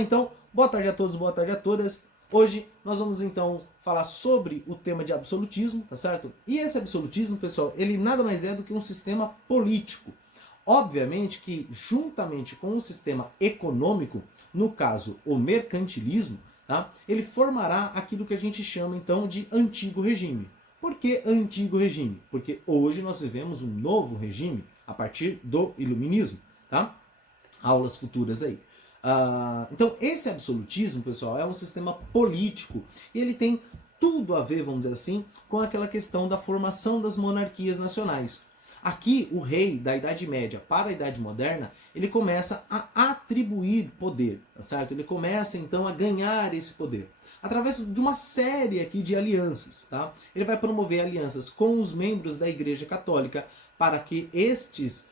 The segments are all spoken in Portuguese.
lá então, boa tarde a todos, boa tarde a todas. Hoje nós vamos então falar sobre o tema de absolutismo, tá certo? E esse absolutismo, pessoal, ele nada mais é do que um sistema político. Obviamente que juntamente com o sistema econômico, no caso o mercantilismo, tá? Ele formará aquilo que a gente chama então de antigo regime. Por que antigo regime? Porque hoje nós vivemos um novo regime a partir do iluminismo, tá? Aulas futuras aí. Então, esse absolutismo, pessoal, é um sistema político e ele tem tudo a ver, vamos dizer assim, com aquela questão da formação das monarquias nacionais. Aqui, o rei da Idade Média para a Idade Moderna, ele começa a atribuir poder, tá certo? Ele começa, então, a ganhar esse poder através de uma série aqui de alianças, tá? Ele vai promover alianças com os membros da Igreja Católica para que estes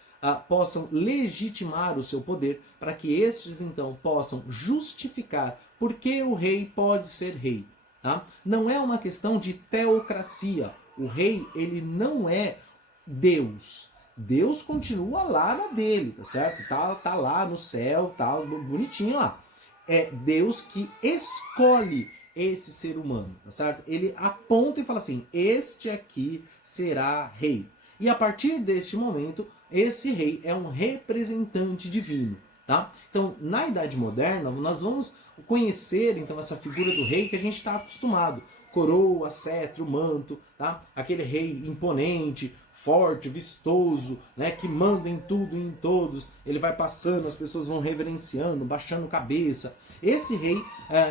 possam legitimar o seu poder, para que estes então possam justificar por que o rei pode ser rei. Tá? Não é uma questão de teocracia. O rei, ele não é Deus. Deus continua lá na dele, tá certo? Tá lá no céu, tá bonitinho lá. É Deus que escolhe esse ser humano, tá certo? Ele aponta e fala assim: este aqui será rei. E a partir deste momento, esse rei é um representante divino, tá? Então, na Idade Moderna, nós vamos conhecer então essa figura do rei que a gente está acostumado. Coroa, cetro, manto, tá? Aquele rei imponente, forte, vistoso, né? Que manda em tudo e em todos. Ele vai passando, as pessoas vão reverenciando, baixando cabeça. Esse rei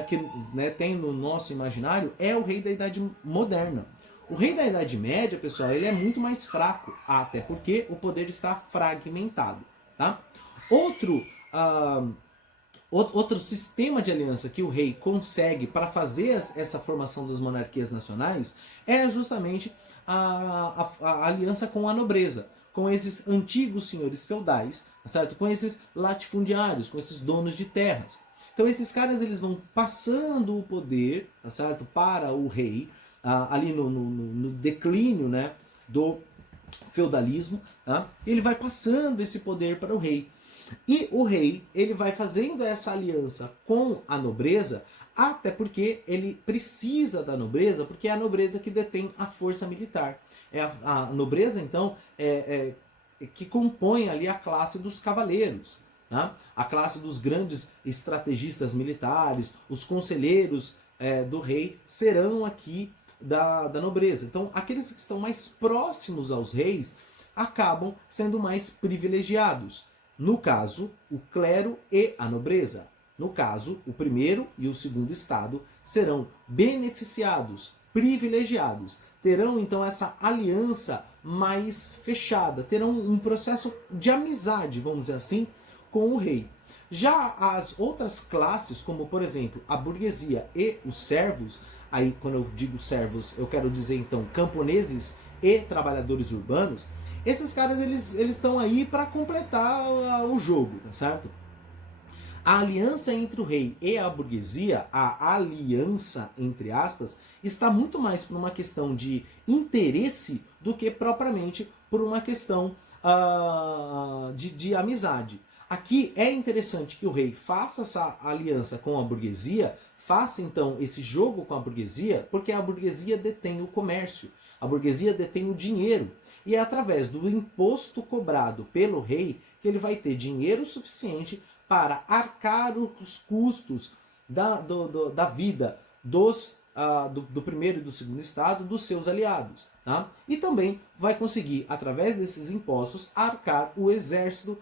que né, tem no nosso imaginário é o rei da Idade Moderna. O rei da Idade Média, pessoal, ele é muito mais fraco, até porque o poder está fragmentado, tá? Outro sistema de aliança que o rei consegue para fazer essa formação das monarquias nacionais é justamente a aliança com a nobreza, com esses antigos senhores feudais, certo? Com esses latifundiários, com esses donos de terras. Então esses caras eles vão passando o poder, certo? Para o rei, ali no declínio, né, do feudalismo, tá? Ele vai passando esse poder para o rei. E o rei ele vai fazendo essa aliança com a nobreza, até porque ele precisa da nobreza, porque é a nobreza que detém a força militar. É a nobreza, então, que compõe ali a classe dos cavaleiros. Tá? A classe dos grandes estrategistas militares, os conselheiros do rei serão aqui da nobreza. Então, aqueles que estão mais próximos aos reis acabam sendo mais privilegiados. No caso, o clero e a nobreza. No caso, o primeiro e o segundo estado serão beneficiados, privilegiados. Terão, então, essa aliança mais fechada. Terão um processo de amizade, vamos dizer assim, com o rei. Já as outras classes, como, por exemplo, a burguesia e os servos, aí quando eu digo servos, eu quero dizer, então, camponeses e trabalhadores urbanos, esses caras eles estão aí para completar o jogo, tá certo? A aliança entre o rei e a burguesia, a aliança, entre aspas, está muito mais por uma questão de interesse do que propriamente por uma questão de amizade. Aqui é interessante que o rei faça essa aliança com a burguesia, faça então esse jogo com a burguesia, porque a burguesia detém o comércio, a burguesia detém o dinheiro. E é através do imposto cobrado pelo rei que ele vai ter dinheiro suficiente para arcar os custos da vida do primeiro e do segundo estado, dos seus aliados. Tá? E também vai conseguir, através desses impostos, arcar o exército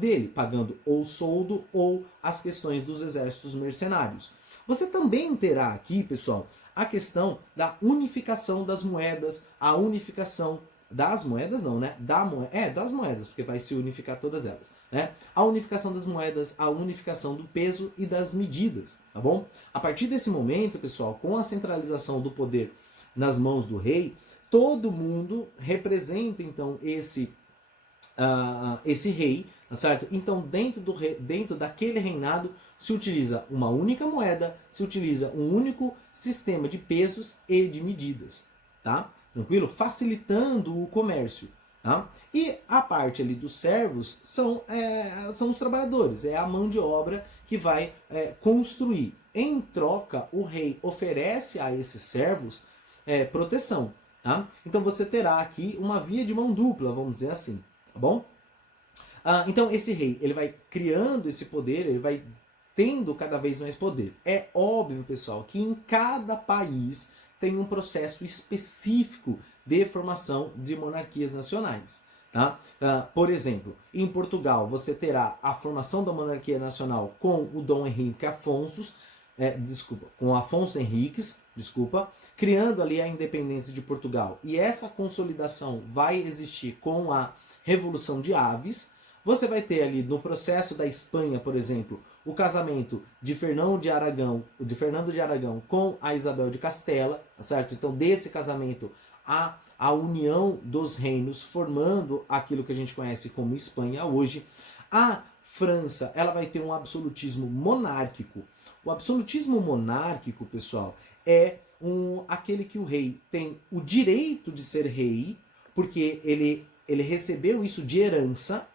dele, pagando ou soldo ou as questões dos exércitos mercenários. Você também terá aqui, pessoal, a questão da unificação das moedas, a unificação das moedas não, né? Das moedas, porque vai se unificar todas elas, né? A unificação das moedas, a unificação do peso e das medidas, tá bom? A partir desse momento, pessoal, com a centralização do poder nas mãos do rei, todo mundo representa, então, esse rei, tá certo? Então, dentro daquele reinado, se utiliza uma única moeda, se utiliza um único sistema de pesos e de medidas, tá? Tranquilo? Facilitando o comércio. Tá? E a parte ali dos servos são os trabalhadores, é a mão de obra que vai construir. Em troca, o rei oferece a esses servos proteção. Tá? Então você terá aqui uma via de mão dupla, vamos dizer assim, tá bom? Então esse rei, ele vai criando esse poder, ele vai tendo cada vez mais poder. É óbvio, pessoal, que em cada país tem um processo específico de formação de monarquias nacionais. Tá? Por exemplo, em Portugal você terá a formação da monarquia nacional com o Dom Henrique Afonso, com Afonso Henriques, criando ali a independência de Portugal. E essa consolidação vai existir com a Revolução de Aves. Você vai ter ali no processo da Espanha, por exemplo, o casamento de Fernando de Aragão com a Isabel de Castela, certo? Então, desse casamento, a união dos reinos, formando aquilo que a gente conhece como Espanha hoje. A França, ela vai ter um absolutismo monárquico. O absolutismo monárquico, pessoal, é aquele que o rei tem o direito de ser rei, porque ele recebeu isso de herança,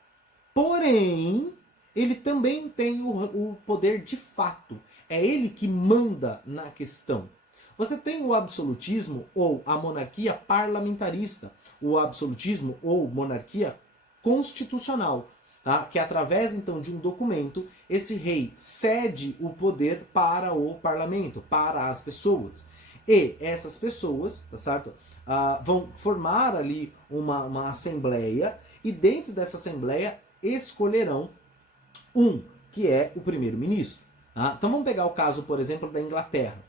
porém, ele também tem o poder de fato. É ele que manda na questão. Você tem o absolutismo ou a monarquia parlamentarista, o absolutismo ou monarquia constitucional, tá? Que através então de um documento, esse rei cede o poder para o parlamento, para as pessoas. E essas pessoas, tá certo? Vão formar ali uma assembleia, e dentro dessa assembleia escolherão que é o primeiro-ministro. Tá? Então vamos pegar o caso, por exemplo, da Inglaterra.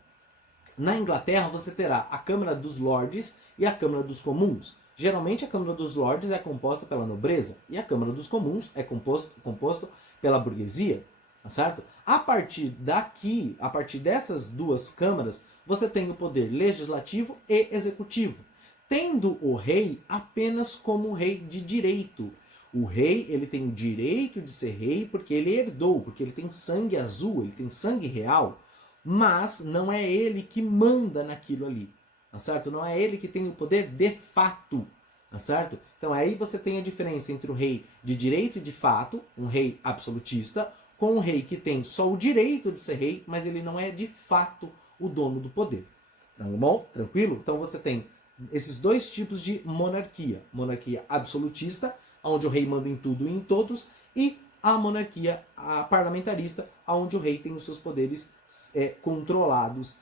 Na Inglaterra você terá a Câmara dos Lordes e a Câmara dos Comuns. Geralmente a Câmara dos Lordes é composta pela nobreza e a Câmara dos Comuns é composto pela burguesia. Tá certo? A partir dessas duas câmaras, você tem o poder legislativo e executivo, tendo o rei apenas como rei de direito. O rei, ele tem o direito de ser rei porque ele herdou, porque ele tem sangue azul, ele tem sangue real, mas não é ele que manda naquilo ali, tá certo? Não é ele que tem o poder de fato, tá certo? Então aí você tem a diferença entre o rei de direito e de fato, um rei absolutista, com um rei que tem só o direito de ser rei, mas ele não é de fato o dono do poder. Tá bom? Tranquilo? Então você tem esses dois tipos de monarquia. Monarquia absolutista, onde o rei manda em tudo e em todos, e a monarquia parlamentarista, onde o rei tem os seus poderes controlados,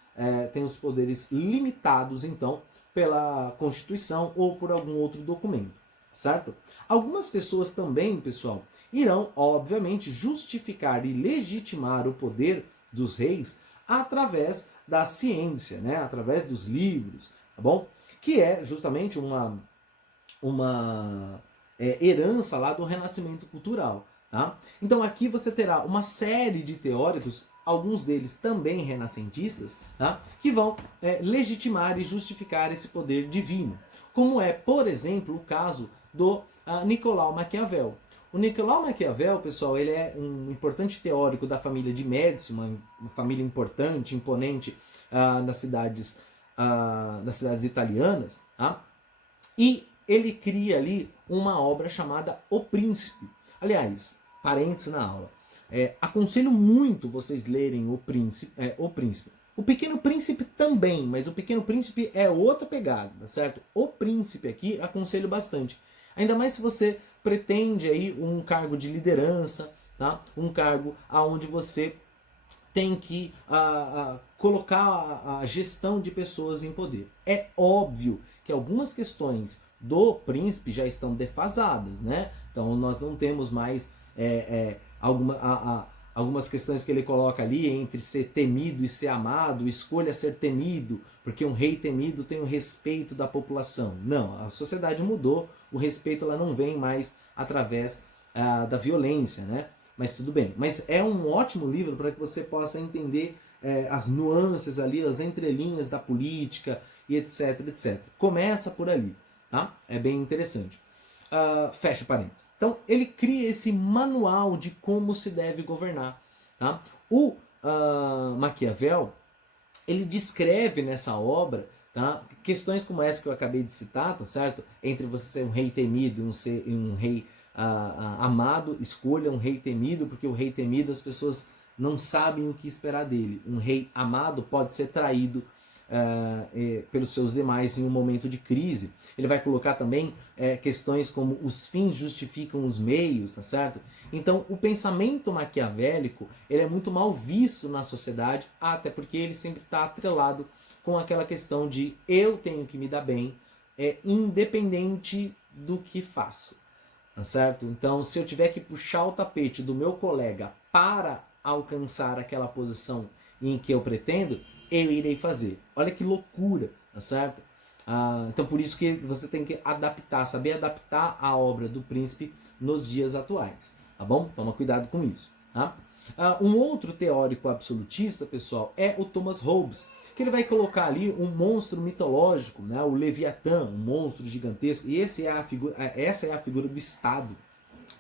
tem os poderes limitados, então, pela Constituição ou por algum outro documento, certo? Algumas pessoas também, pessoal, irão, obviamente, justificar e legitimar o poder dos reis através da ciência, né? Através dos livros, tá bom? Que é justamente uma herança lá do renascimento cultural. Tá? Então aqui você terá uma série de teóricos, alguns deles também renascentistas, tá? Que vão legitimar e justificar esse poder divino. Como é, por exemplo, o caso do Nicolau Maquiavel. O Nicolau Maquiavel, pessoal, ele é um importante teórico da família de Médici, uma família importante, imponente nas cidades italianas, tá? E ele cria ali uma obra chamada O Príncipe. Aliás, parênteses na aula. Aconselho muito vocês lerem O Príncipe. O Pequeno Príncipe também, mas O Pequeno Príncipe é outra pegada, tá certo? O Príncipe aqui aconselho bastante. Ainda mais se você pretende aí um cargo de liderança, tá? Um cargo onde você tem que colocar a gestão de pessoas em poder. É óbvio que algumas questões do príncipe já estão defasadas, né? Então nós não temos mais algumas questões que ele coloca ali entre ser temido e ser amado, escolha ser temido, porque um rei temido tem o respeito da população. Não, a sociedade mudou, o respeito ela não vem mais através da violência, né? Mas tudo bem. Mas é um ótimo livro para que você possa entender as nuances ali, as entrelinhas da política e etc, etc. Começa por ali, tá? É bem interessante. Fecha parênteses. Então, ele cria esse manual de como se deve governar, tá? O Maquiavel, ele descreve nessa obra Tá? Questões como essa que eu acabei de citar, tá certo? Entre você ser um rei temido e um rei amado, escolha um rei temido, porque o rei temido as pessoas não sabem o que esperar dele. Um rei amado pode ser traído pelos seus demais em um momento de crise. Ele vai colocar também questões como os fins justificam os meios, tá certo? Então, o pensamento maquiavélico ele é muito mal visto na sociedade, até porque ele sempre está atrelado com aquela questão de eu tenho que me dar bem, independente do que faço, tá certo? Então, se eu tiver que puxar o tapete do meu colega para alcançar aquela posição em que eu pretendo, eu irei fazer. Olha que loucura, tá certo? Então por isso que você tem que adaptar, saber adaptar a obra do príncipe nos dias atuais, tá bom? Toma cuidado com isso, tá? Um outro teórico absolutista, pessoal, é o Thomas Hobbes, que ele vai colocar ali um monstro mitológico, né, o Leviatã, um monstro gigantesco, e essa é a figura do Estado.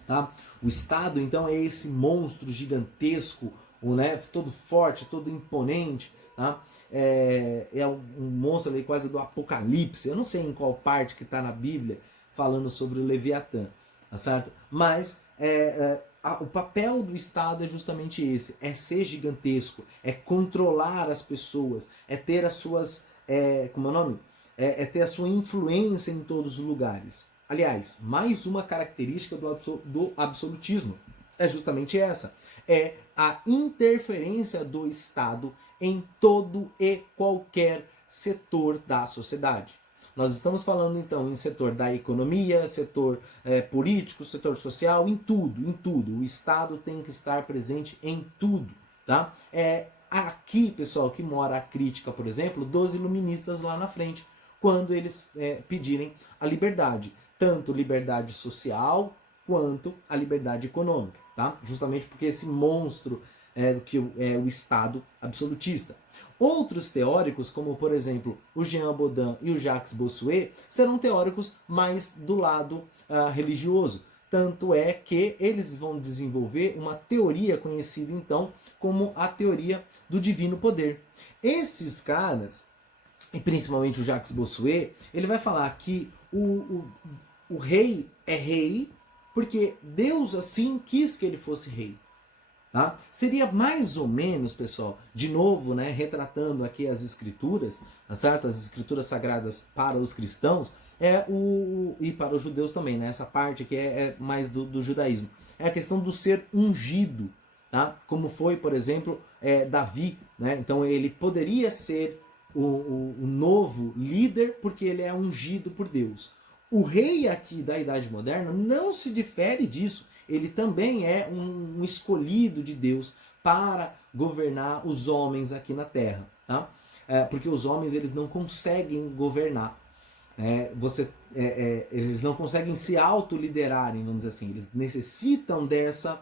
Tá? O Estado, então, é esse monstro gigantesco, né, todo forte, todo imponente. Tá? É um monstro ali quase do Apocalipse. Eu não sei em qual parte que está na Bíblia falando sobre o Leviatã. Tá certo? Mas o papel do Estado é justamente esse. É ser gigantesco. É controlar as pessoas. É ter as suas... como é o nome? É ter a sua influência em todos os lugares. Aliás, mais uma característica do absolutismo é justamente essa. É a interferência do Estado em todo e qualquer setor da sociedade. Nós estamos falando então em setor da economia, setor político, setor social, em tudo, em tudo. O Estado tem que estar presente em tudo, tá? É aqui, pessoal, que mora a crítica, por exemplo, dos iluministas lá na frente, quando eles pedirem a liberdade, tanto liberdade social quanto a liberdade econômica, tá? Justamente porque esse monstro que é o Estado absolutista. Outros teóricos, como por exemplo o Jean Bodin e o Jacques Bossuet, serão teóricos mais do lado religioso. Tanto é que eles vão desenvolver uma teoria conhecida então como a teoria do divino poder. Esses caras, e principalmente o Jacques Bossuet, ele vai falar que o rei é rei porque Deus assim quis que ele fosse rei. Tá? Seria mais ou menos, pessoal, de novo, né, retratando aqui as escrituras, tá certo? As escrituras sagradas para os cristãos e para os judeus também, né? Essa parte aqui é mais do judaísmo. É a questão do ser ungido, tá? Como foi, por exemplo, Davi, né? Então ele poderia ser o novo líder porque ele é ungido por Deus. O rei aqui da Idade Moderna não se difere disso. Ele também é um escolhido de Deus para governar os homens aqui na Terra. Tá? Porque os homens eles não conseguem governar. Eles não conseguem se autoliderarem, vamos dizer assim. Eles necessitam dessa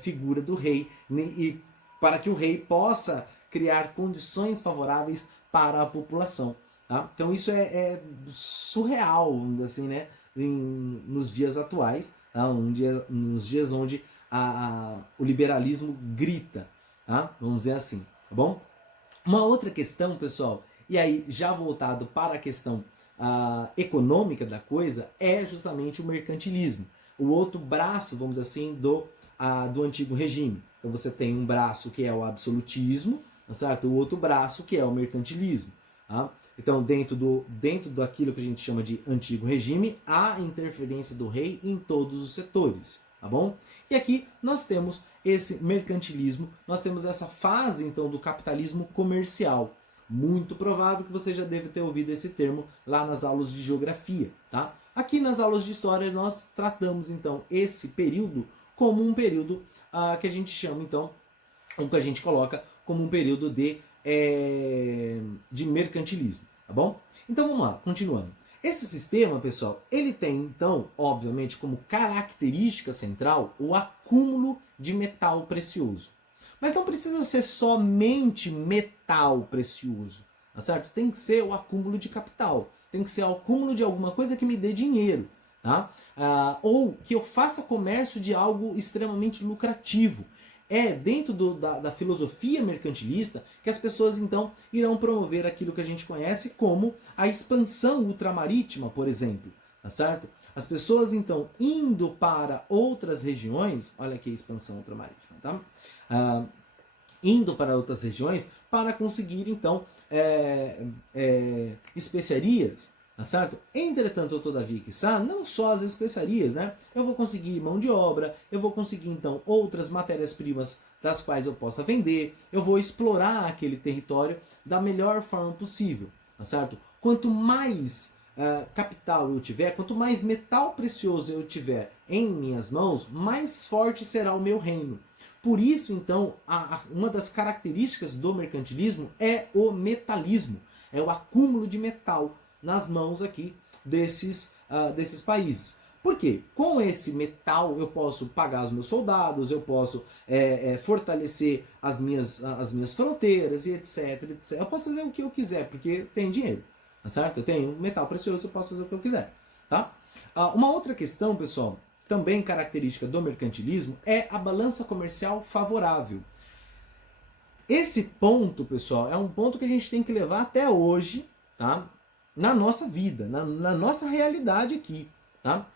figura do rei e para que o rei possa criar condições favoráveis para a população. Tá? Então isso é surreal, vamos dizer assim, né? Nos dias atuais, tá? Nos dias onde o liberalismo grita, tá? Vamos dizer assim, tá bom? Uma outra questão, pessoal, e aí já voltado para a questão econômica da coisa, é justamente o mercantilismo. O outro braço, vamos dizer assim, do antigo regime. Então você tem um braço que é o absolutismo, tá certo? O outro braço que é o mercantilismo. Tá? Então, dentro daquilo que a gente chama de antigo regime, há interferência do rei em todos os setores, tá bom? E aqui nós temos esse mercantilismo, nós temos essa fase, então, do capitalismo comercial. Muito provável que você já deve ter ouvido esse termo lá nas aulas de geografia, tá? Aqui nas aulas de história nós tratamos, então, esse período como um período que a gente chama, então, ou que a gente coloca como um período de mercantilismo, tá bom? Então vamos lá, continuando. Esse sistema, pessoal, ele tem então, obviamente, como característica central o acúmulo de metal precioso. Mas não precisa ser somente metal precioso, tá certo? Tem que ser o acúmulo de capital, tem que ser o acúmulo de alguma coisa que me dê dinheiro, tá? Ou que eu faça comércio de algo extremamente lucrativo. É dentro da filosofia mercantilista que as pessoas então irão promover aquilo que a gente conhece como a expansão ultramarítima, por exemplo, tá certo? As pessoas então indo para outras regiões, olha aqui a expansão ultramarítima, tá? Indo para outras regiões para conseguir então especiarias, tá certo? Entretanto, todavia, quiçá, não só as especiarias, né? Eu vou conseguir mão de obra, eu vou conseguir então outras matérias-primas das quais eu possa vender, eu vou explorar aquele território da melhor forma possível, tá certo? Quanto mais capital eu tiver, quanto mais metal precioso eu tiver em minhas mãos, mais forte será o meu reino. Por isso, então, uma das características do mercantilismo é o metalismo, é o acúmulo de metal nas mãos aqui desses países. Por quê? Com esse metal eu posso pagar os meus soldados, eu posso fortalecer as minhas fronteiras e etc, etc. Eu posso fazer o que eu quiser, porque tem dinheiro, tá certo? Eu tenho metal precioso, eu posso fazer o que eu quiser, tá? Uma outra questão, pessoal, também característica do mercantilismo, é a balança comercial favorável. Esse ponto, pessoal, é um ponto que a gente tem que levar até hoje, tá? Na nossa vida, na nossa realidade aqui, tá?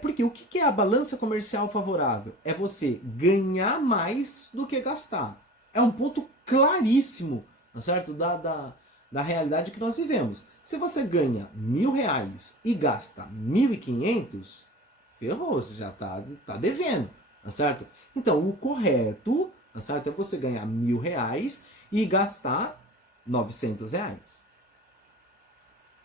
Porque o que é a balança comercial favorável? É você ganhar mais do que gastar. É um ponto claríssimo, tá certo? Da realidade que nós vivemos. Se você ganha R$1.000 e gasta 1.500, ferrou, você já tá devendo, tá certo? Então, o correto, tá certo, é você ganhar R$1.000 e gastar R$900.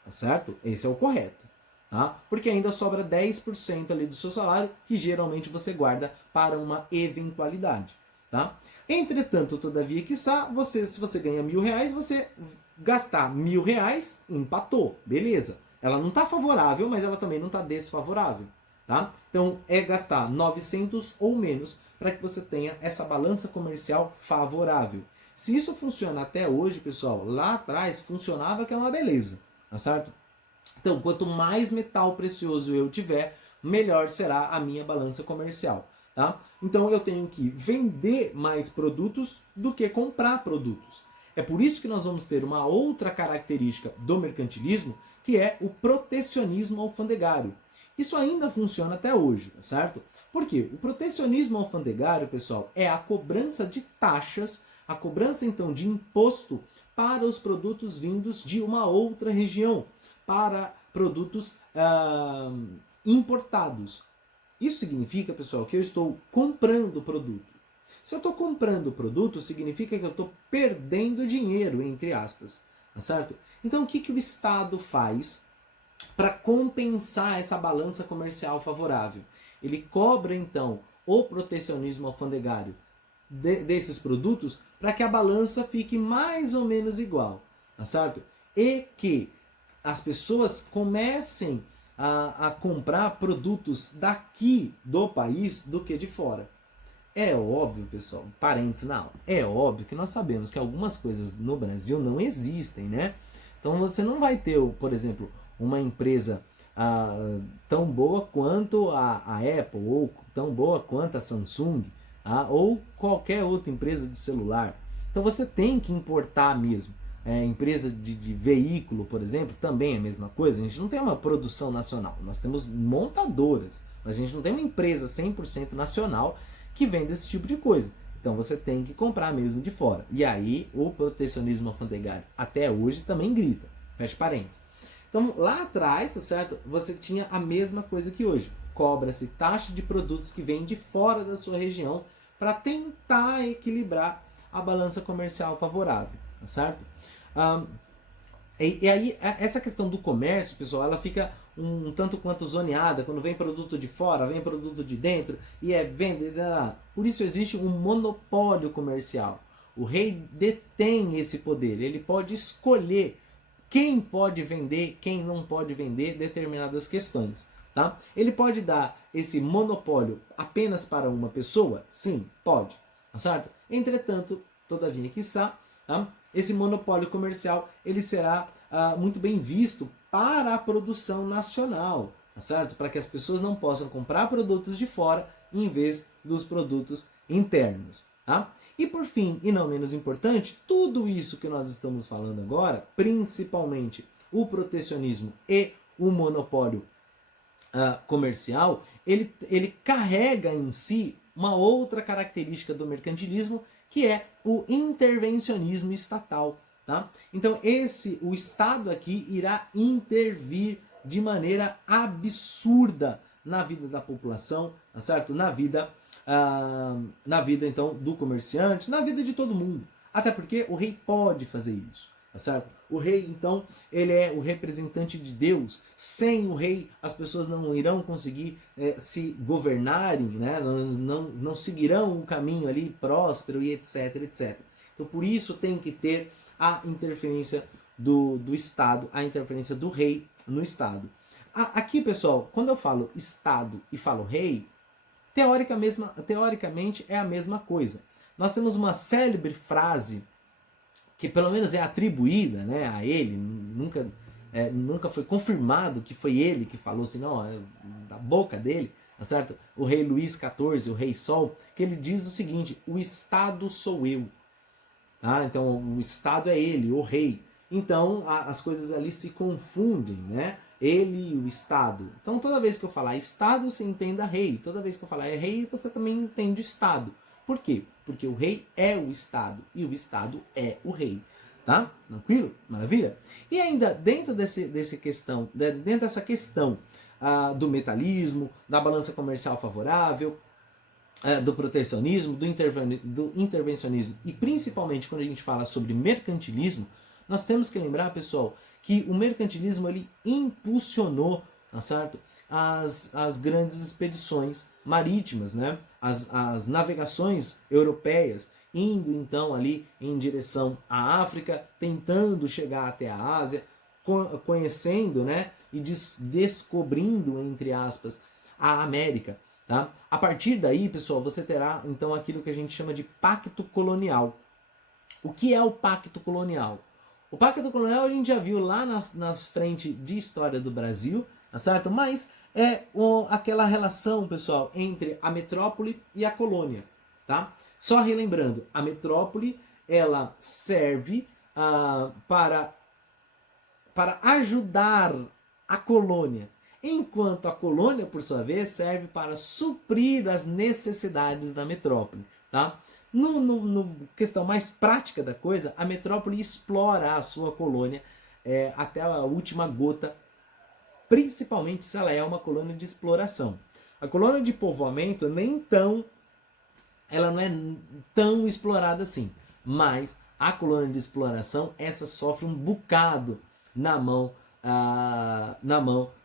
Tá certo? Esse é o correto. Tá? Porque ainda sobra 10% ali do seu salário, que geralmente você guarda para uma eventualidade. Tá? Entretanto, todavia, quiçá, se você ganha R$1.000, você gastar R$1.000, empatou, beleza. Ela não está favorável, mas ela também não está desfavorável. Tá? Então, é gastar 900 ou menos para que você tenha essa balança comercial favorável. Se isso funciona até hoje, pessoal, lá atrás funcionava que é uma beleza. Tá certo? Então, quanto mais metal precioso eu tiver, melhor será a minha balança comercial. Tá? Então, eu tenho que vender mais produtos do que comprar produtos. É por isso que nós vamos ter uma outra característica do mercantilismo, que é o protecionismo alfandegário. Isso ainda funciona até hoje, certo? Por quê? O protecionismo alfandegário, pessoal, é a cobrança de taxas, a cobrança, então, de imposto para os produtos vindos de uma outra região, para produtos importados. Isso significa, pessoal, que eu estou comprando produto. Se eu estou comprando produto, significa que eu estou perdendo dinheiro, entre aspas, tá certo? Então, o que o Estado faz para compensar essa balança comercial favorável? Ele cobra, então, o protecionismo alfandegário desses produtos para que a balança fique mais ou menos igual, tá certo? E que as pessoas comecem a comprar produtos daqui do país do que de fora. É óbvio, pessoal, parênteses na aula, é óbvio que nós sabemos que algumas coisas no Brasil não existem, né? Então você não vai ter, por exemplo, uma empresa tão boa quanto a Apple, ou tão boa quanto a Samsung, ou qualquer outra empresa de celular. Então você tem que importar mesmo. Empresa de veículo, por exemplo, também é a mesma coisa. A gente não tem uma produção nacional, nós temos montadoras, mas a gente não tem uma empresa 100% nacional que vende esse tipo de coisa. Então você tem que comprar mesmo de fora. E aí o protecionismo alfandegário até hoje também grita. Fecha parênteses. Então lá atrás, tá certo? Você tinha a mesma coisa que hoje. Cobra-se taxa de produtos que vêm de fora da sua região para tentar equilibrar a balança comercial favorável, tá certo? E aí essa questão do comércio, pessoal, ela fica um tanto quanto zoneada, quando vem produto de fora, vem produto de dentro, e venda. Por isso existe um monopólio comercial. O rei detém esse poder, ele pode escolher quem pode vender, quem não pode vender determinadas questões. Tá? Ele pode dar esse monopólio apenas para uma pessoa? Sim, pode. Tá certo? Entretanto, todavia, quiçá, tá? Esse monopólio comercial ele será muito bem visto para a produção nacional, tá certo? Para que as pessoas não possam comprar produtos de fora em vez dos produtos internos. Tá? E por fim, e não menos importante, tudo isso que nós estamos falando agora, principalmente o protecionismo e o monopólio comercial, ele carrega em si uma outra característica do mercantilismo, que é o intervencionismo estatal. Tá? Então o Estado aqui irá intervir de maneira absurda na vida da população, tá certo? Na vida então do comerciante, na vida de todo mundo. Até porque o rei pode fazer isso, tá certo? O rei, então, ele é o representante de Deus. Sem o rei, as pessoas não irão conseguir se governarem, né? Não seguirão o caminho ali próspero e etc, etc. Então, por isso tem que ter a interferência do Estado, a interferência do rei no Estado. Aqui, pessoal, quando eu falo Estado e falo rei, teoricamente é a mesma coisa. Nós temos uma célebre frase que pelo menos é atribuída, né, a ele, nunca foi confirmado que foi ele que falou, assim, não, da boca dele, tá certo? O rei Luís XIV, o rei Sol, que ele diz o seguinte: o Estado sou eu. Tá? Então o Estado é ele, o rei. Então as coisas ali se confundem, né? Ele e o Estado. Então toda vez que eu falar Estado, você entenda rei. Toda vez que eu falar rei, você também entende Estado. Por quê? Porque o rei é o Estado e o Estado é o rei. Tá? Tranquilo? Maravilha? E ainda dentro dessa questão do metalismo, da balança comercial favorável, do protecionismo, do intervencionismo e principalmente quando a gente fala sobre mercantilismo, nós temos que lembrar, pessoal, que o mercantilismo ele impulsionou, tá certo? As grandes expedições marítimas, né? As navegações europeias, indo então ali em direção à África, tentando chegar até a Ásia, conhecendo, né? E descobrindo, entre aspas, a América. Tá? A partir daí, pessoal, você terá então aquilo que a gente chama de pacto colonial. O que é o pacto colonial? O pacto colonial a gente já viu lá nas frente de história do Brasil, tá certo? Mas é aquela relação, pessoal, entre a metrópole e a colônia. Tá? Só relembrando, a metrópole ela serve para ajudar a colônia, enquanto a colônia, por sua vez, serve para suprir as necessidades da metrópole. Tá? No questão mais prática da coisa, a metrópole explora a sua colônia até a última gota, principalmente se ela é uma colônia de exploração. A colônia de povoamento ela não é tão explorada assim, mas a colônia de exploração, essa sofre um bocado na mão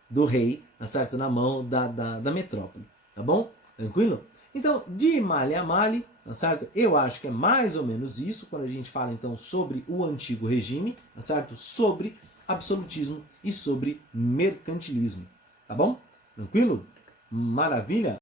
do rei, tá certo? Na mão da metrópole, tá bom? Tranquilo? Então, de malha a malha, tá certo? Eu acho que é mais ou menos isso quando a gente fala então sobre o antigo regime, tá certo? Sobre absolutismo e sobre mercantilismo, tá bom? Tranquilo? Maravilha?